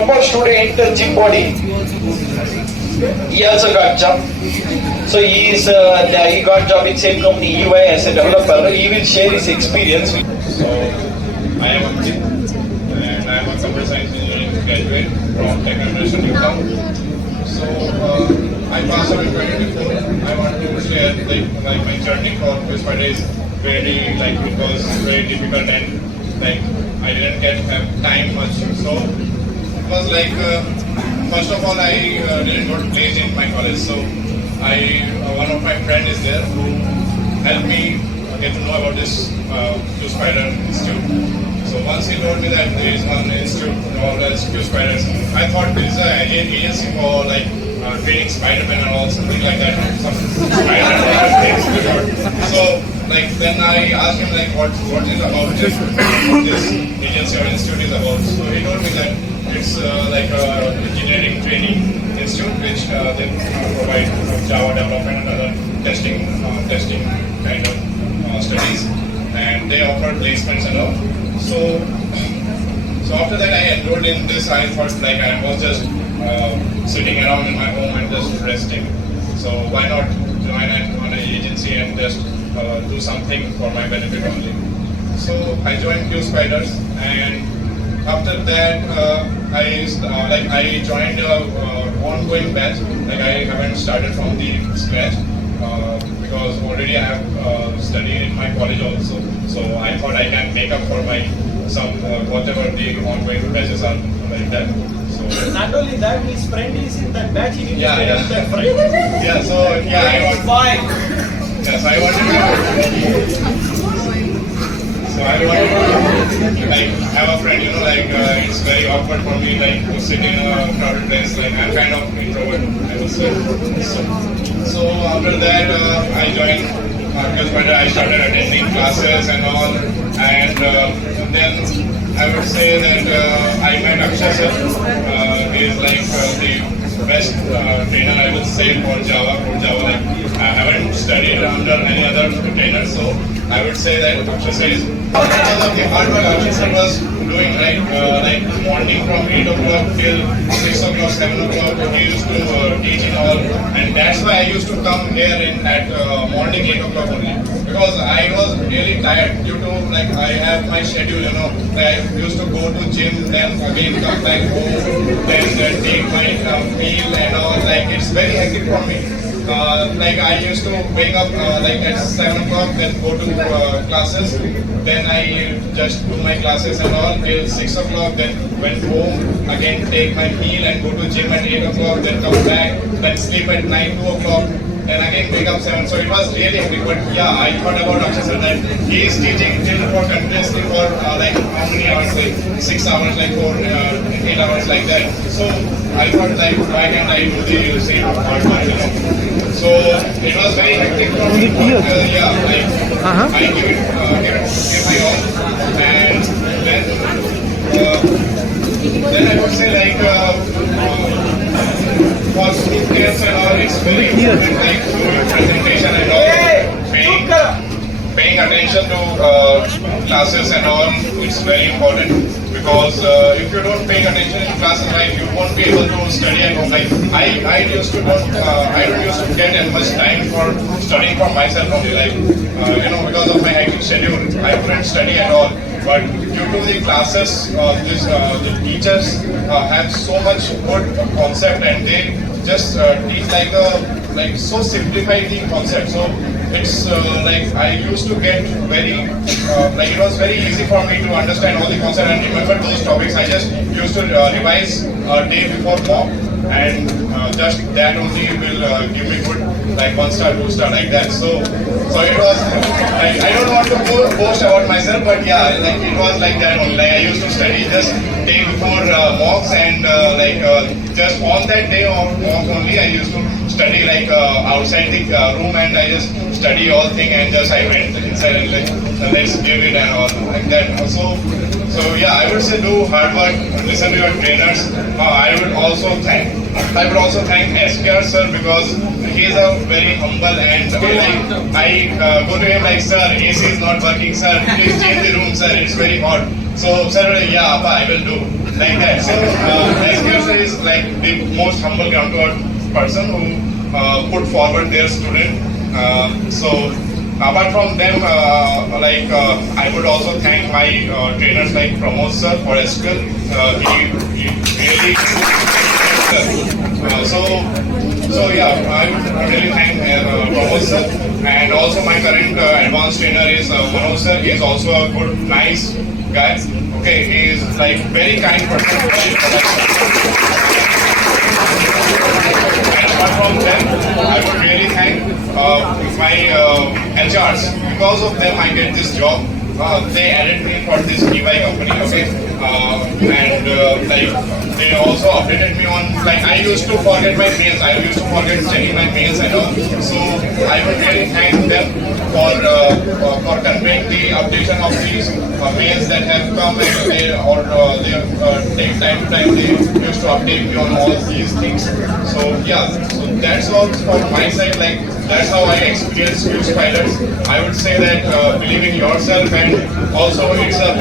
One student enter gym body. He also got job. So he got job in same company EY as a developer. He will share his experience. So I am Ankit and I am a computer science engineering graduate from Tech University Newtown. So I passed out in 2024. I want to share like my journey for Quiz is very it was very difficult and I didn't have time much. So it was first of all I didn't got placed in my college. So one of my friend is there who helped me get to know about this Q Spider Institute. So once he told me that there is one institute called as Q Spiders, I thought this is an agency for training Spider-Man and all, something like that. Some Spider-Man things. So then I asked him what is it about this agency or institute is about. So he told me that it's engineering training institute which they provide Java development and other testing kind of studies, and they offer placements and all. So after that I enrolled in this. I thought I was just sitting around in my home and just resting. So why not join an agency and just do something for my benefit only. So I joined Q Spiders, and after that I joined ongoing batch. I haven't started from the scratch because already I have studied in my college also. So I thought I can make up for my whatever the ongoing batches are like that. So not only that, his friend is in that batch. He didn't yeah. that friend. Yeah. So yeah, I want. Fine. Yes, I wanted to. So I wanted to have a friend. It's very awkward for me to sit in a crowded place. I'm kind of introvert, I would say. So after that, I joined Q Spider. I started attending classes and all, and then I would say that I met Akshay sir. He is the best trainer I would say for Java. I haven't studied under any other trainer, so I would say that Akshay sir is because of the hard work Akshay sir was doing, morning from 8 o'clock till 6 o'clock, 7 o'clock. He used to teach in all, and that's why I used to come here at morning 8 o'clock only, because I was really tired due to I have my schedule. I used to go to gym, then again come back home, then take my meal and all. It's very hectic for me. I used to wake up at 7 o'clock, then go to classes, then I just do my classes and all till 6 o'clock, then went home, again take my meal and go to gym at 8 o'clock, then come back, then sleep at 9, 2 o'clock, then again wake up 7. So it was really hectic. But yeah, I thought about Akshay sir that he is teaching till for continuously for how many hours, 6 hours, 4, 8 hours like that. So I thought why can't I do the same hard work, So it was very hectic for me. I give my all, and then I would say for group tests and all, it's very important, doing presentation and all, paying attention to classes and all. It's very important, because if you don't pay attention in classes, you won't be able to study at home. I don't used to get as much time for studying for myself only. Because of my hectic schedule, I couldn't study at all. But due to the classes, the teachers have so much good concept, and they just teach so simplify the concept. So it's I used to get very it was very easy for me to understand all the concepts and remember those topics. I just used to revise a day before mock, and just that only will give me good 1 star, 2 star like that. So it was I don't want to boast about myself, but yeah, it was like that only. I used to study just day before mocks, and just on that day of mock only I used to study outside the room, and I just study all thing, and just I went inside and let's give it and all like that. So yeah, I would say do hard work, listen to your trainers. I would also thank SKR sir, because he is a very humble, and I go to him sir, AC is not working, sir, please change the room, sir, it's very hot. So sir, yeah, Appa, I will do. like that. So SKR sir is like the most humble, down to earth person who put forward their student. So apart from them, I would also thank my trainers like Pramod sir for SQL. He really so yeah, I would really thank Pramod sir, and also my current advanced trainer is Manoj sir. He is also a good, nice guy. Okay, he is like very kind person. Very and apart from them, I would really thank my HRs. Because of them, I get this job. They added me for this EY company, okay? Like they also updated me on, like I used to forget my mails. I used to forget checking my mails and all. So I would really thank them for conveying the updation of these mails that have come, and they take time to time they used to update me on all these things. So yeah, so that's all from my side. Like that's how I experience Fuse Pilots. I would say that believe in yourself, and also it's a